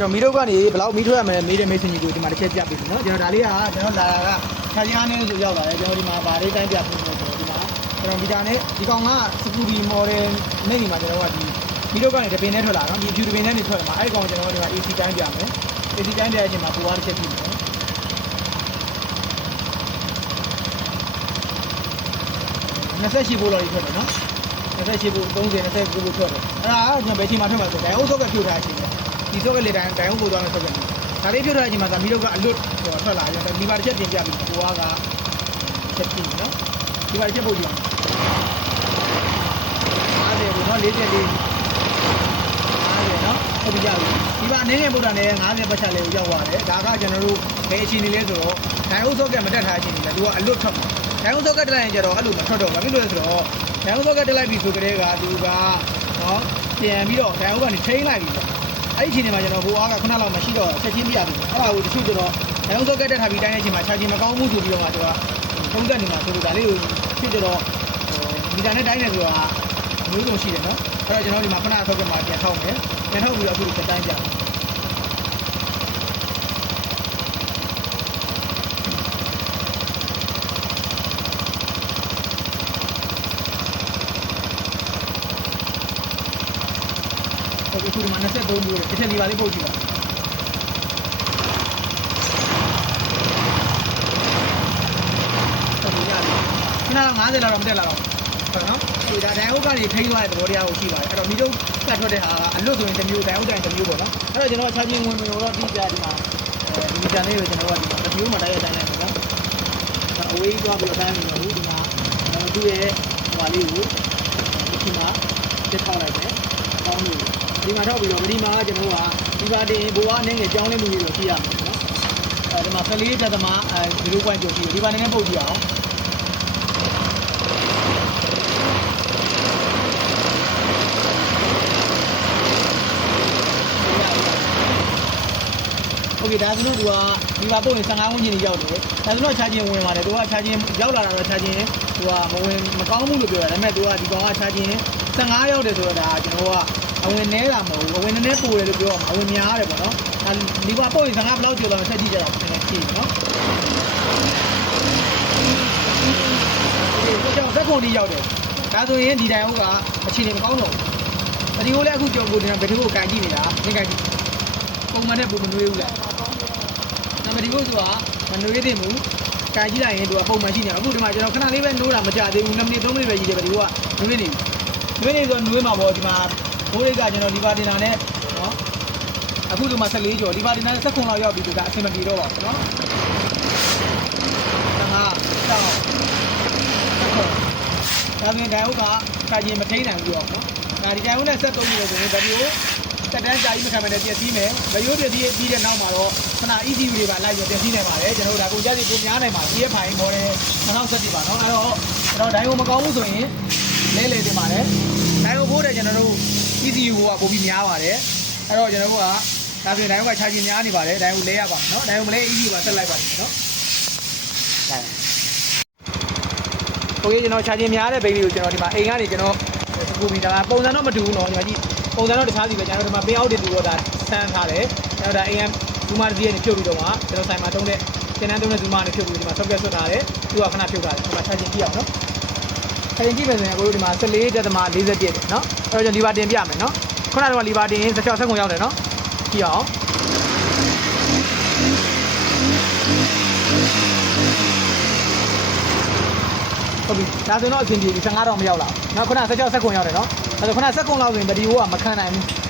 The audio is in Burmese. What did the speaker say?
ကျွန်တော်မီတို့ကနေဘယ်လောက်မီထွက်ရမလဲမေးတဲ့မေးစင်ကြီးကိုဒီမှာတစ်ချက်ပြပေးပြီနော်ကျွန်တော်ဒါလေးကကျွန်တော်လာတာကခါကြီးအားနဲ့ဆိုရောက်လာတယ်ကျွန်တော်ဒီမှာဗာလေးတိုင်းပြပေးမယ်ကျွန်တော်ဒီမှာကျွန်တော်မီတာနဲ့ဒီကောင်ကစကူဒီမော်ဒယ်နဲ့ဒီမှာကျွန်တော်ကဒီမီတို့ကနေတပင်နဲ့ထွက်လာနော်ဒီဖြူတပင်နဲ့နေထွက်လာမှာအဲ့ဒီကောင်ကျွန်တော်ဒီမှာ AC တိုင်းပြမယ် AC တိုင်းပြရခြင်းမှာပူဝါတစ်ချက်ပြမယ်28ဘိုးလော်ကြီးထွက်တယ်နော်28ဘိုး30 29ဘိုးထွက်တယ်အဲ့ဒါကကျွန်တော်ဘယ်ချိန်မှထွက်မှာဆိုဒိုင်အုပ်စောက်ကဖြုတ်ထားအချိန်ပဲ ဒီစောက်ကလေတိုင်းဒိုင်အုပ်ပို့သွားမယ်စောက်ကဒါလေးဖြုတ်ထားအချိန်မှာဒါမီတို့ကအလွတ်ဟိုထွက်လာတယ်ဒီပါတစ်ချက်ပြင်ပြပြီပူဝါကချက်ပြပြီနော်ဒီပါတစ်ချက်ပို့ကြည့်အောင်50ဘိုးနော်40လေး50နော်ဟုတ်ပြီကြပြီဒီပါအနေနဲ့ပို့တာနဲ့50ပတ်ချက်လေးကိုရောက်သွားတယ်ဒါကကျွန်တော်တို့ဘယ်အချိန်နေလဲဆိုတော့ဒိုင်အုပ်စောက်ကမတက်ထားအချိန်နေလဲသူကအလွတ်ထွက်မှာဒိုင်အုပ်စောက်ကတက်လိုက်ရင်ကျတော့အဲ့လိုမထွက်တော့ဘူးဘာဖြစ်လို့လဲဆိုတော့ဒိုင်အုပ်စောက်ကတက်လိုက်ပြီဆိုကြတဲ့ကသူကနော်ပြန်ပြီးတော့ဒိုင်အုပ်ကနေထိန်းလိုက်ပြီပေါ့ အဲ့ဒီအချိန်တွေမှာကျွန်တော်ဟိုအားကခုနလောက်မရှိတော့ချက်ချင်းပြရပြီအဲ့ဒါကိုတချို့ကျတော့ဒိုင်အုပ်စောက်ကတက်ထားပြီးတိုင်းတဲ့အချိန်မှာချာချင်မကောင်းဘူးဆိုပြီးတော့မှသူကထုံးတက်နေမှာဆိုလို့ဒါလေးကိုဖြစ်ကြတော့မီတာနဲ့တိုင်းနေဆိုတာမျိုးစုံရှိတယ်နော်အဲ့တော့ကျွန်တော်ဒီမှာခဏဆောက်ကမှာပြန်ထောက်မယ်ပြန်ထောက်ပြီးတော့အခုဒီတိုင်းကြ တယ်ဟုတ်ကဲ့ခုဒီမှာ23ဘူးလေတစ်ချက်ဒီပါလေးပို့ကြည့်ပါဟုတ်ပြီရတယ်ခဏတော့50လောက်တော့မတက်လာတော့ဟုတ်နော်ဒီဒါဒိုင်ဟုတ်ကနေထိန်းသွားတဲ့သဘောတရားကိုရှိပါတယ်အဲ့တော့မီတော့ကတ်ထွက်တဲ့ဟာကအလွတ်ဆိုရင်တစ်မျိုးဒိုင်ဟုတ်တိုင်းတစ်မျိုးပေါ့နော်အဲ့တော့ကျွန်တော်ချာချင်းဝင်ဝင်တော့ဒီကြဒီမှာအဲဒီမီတာလေးကိုကျွန်တော်ကဒီမှာတစ်မျိုးမှတိုက်ရတိုင်းလိုက်ပေါ့နော်အဝေးသွားပြီးတော့တိုင်းနေတော့ဒီမှာသူ့ရဲ့ဟိုလေးကိုဒီမှာတက်ထောက်လိုက်တယ်အကောင်းလို့ ဒီမှာထောက်ပြီးတော့ဒီမှာကျွန်တော်ကဒီပါတင်ဘိုးကအနေငယ်ကြောင်းလေးမှုလေးတော့ကြည့်ရမယ်နော်အဲဒီမှာ14တက်သမားအဲ0.9ကျော်ရှိတယ်ဒီပါနေနဲ့ပုတ်ကြည့်အောင်โอเคဒါဆိုလို့သူကဒီမှာပို့ရင်15ဝန်းကျင်ကြီးရောက်တယ်ဒါဆိုတော့ချာချင်းဝင်ပါတယ်သူကချာချင်းရောက်လာတာတော့ချာချင်းသူကမဝင်မကောင်းဘူးလို့ပြောတယ်ဒါပေမဲ့သူကဒီကောင်ကချာချင်း15ရောက်တယ်ဆိုတော့ဒါကျွန်တော်က အဝင်နဲတာမဟုတ်ဘူးအဝင်နည်းနည်းပိုတယ်လို့ပြောရမှာအဝင်များတယ်ပေါ့နော်ဒီကပို့ရင်15ဘယ်လောက်ကျော်တော့ဆက်ကြည့်ကြတော့နည်းနည်းကြည့်နော်ဒီကြောင့်ဇက်ကုန်ဒီရောက်တယ်ဒါဆိုရင်ဒီတိုင်ဟုတ်ကအခြေအနေမကောင်းတော့ဘူးဒီကိုလည်းအခုကြော်ကိုတင်ဘယ်သူကိုကန်ကြည့်နေတာသင်ကန်ကြည့်ပုံမှန်နဲ့ပုံမနွေးဘူးလားနံပါတ်ဒီဘုဆိုတာမနှွေးသင့်ဘူး။ကာကြည့်လိုက်ရင်သူကပုံမှန်ရှိနေအခုဒီမှာကျွန်တော်ခဏလေးပဲနှိုးတာမကြသေးဘူး2မိနစ်3မိနစ်ပဲကြီးတယ်ပဲဒီကနှွေးနေပြီ။နှွေးနေဆိုနှွေးမှာပေါ့ဒီမှာ ဘိုးလေးကကျွန်တော်ဒီပါတင်တာနဲ့နော်အခုဒီမှာ14ကျော်ဒီပါတင်တာနဲ့16လောက်ရောက်ပြီသူကအဆင်မပြေတော့ပါဘူးနော်။15 6ဒါဆိုရင်ဒိုင်ဟုတ်ကကာကြီးမထိန်နိုင်ဘူးတော့နော်။ဒါဒီဒိုင်ဟုတ်နဲ့ဆက်သုံးနေလို့ဆိုရင်ဗီဒီယိုတက်တန်းကြာကြီးမခံမနဲ့ပြည့်စည်မယ်။ဗီဒီယိုပြည့်စည်ပြီးတဲ့နောက်မှာတော့ခဏ ECU တွေပါလိုက်ရပြည့်စည်နေပါတယ်။ကျွန်တော်တို့ဒါကိုကြည့်စီကိုများနိုင်ပါ EF ဖိုင်မော်ဒယ်2017ပါနော်။အဲ့တော့ကျွန်တော်ဒိုင်ဟုတ်မကောင်းဘူးဆိုရင်လဲလဲတင်ပါတယ်။ဒိုင်ဟုတ် ဖို့တဲ့ကျွန်တော်တို့ ECU ကပိုပြီးများပါတယ်။အဲ့တော့ကျွန်တော်တို့ကဒါဆိုရင်ဒိုင်ဟုတ်ကခြားချင်းများနေပါတယ်။ဒိုင်ဟုတ်လဲရပါမယ်နော်။ဒိုင်ဟုတ်မလဲ ECU ပါဆက်လိုက်ပါမယ်နော်။ဒါโอเคကျွန်တော်ခြားချင်းများတဲ့ဘိန်းလေးကိုကျွန်တော်ဒီမှာအိမ်ကနေကျွန်တော်စကူမီတာပုံစံတော့မတူဘူးเนาะဒီမှာကြည့်ပုံစံတော့တခြားစီပဲကျွန်တော်ဒီမှာပင်အောက်တင်ပြီးတော့ဒါဆန်းထားတယ်ကျွန်တော်ဒါအိမ်ကဒူမာစီကနေဖြုတ်ပြီးတော့မှကျွန်တော်ဆိုင်မှာတုံးတဲ့တင်တန်းတုံးတဲ့ဒူမာကနေဖြုတ်ပြီးဒီမှာဆော့ဖ်ဝဲဆွတ်ထားတယ်သူကခဏဖြုတ်ထားတယ်ဒီမှာခြားချင်းကြည့်အောင်เนาะ အရင်ကြည့်မယ်ဆိုရင်ကိုတို့ဒီမှာ14.41တဲ့နော်အဲ့တော့ကျွန်တော်လီဘာတင်ပြမယ်နော်ခုနကတော့လီဘာတင်16စက္ကန့်ရောက်တယ်နော်ကြည့်အောင်ဟုတ်ပြီဒါဆိုတော့အဆင်ပြေပြီ15တော့မရောက်လာဘူးနော်ခုန16စက္ကန့်ရောက်တယ်နော်အဲ့တော့ခုနစက္ကန့်လောက်ဆိုရင်ဗီဒီယိုကမခံနိုင်ဘူး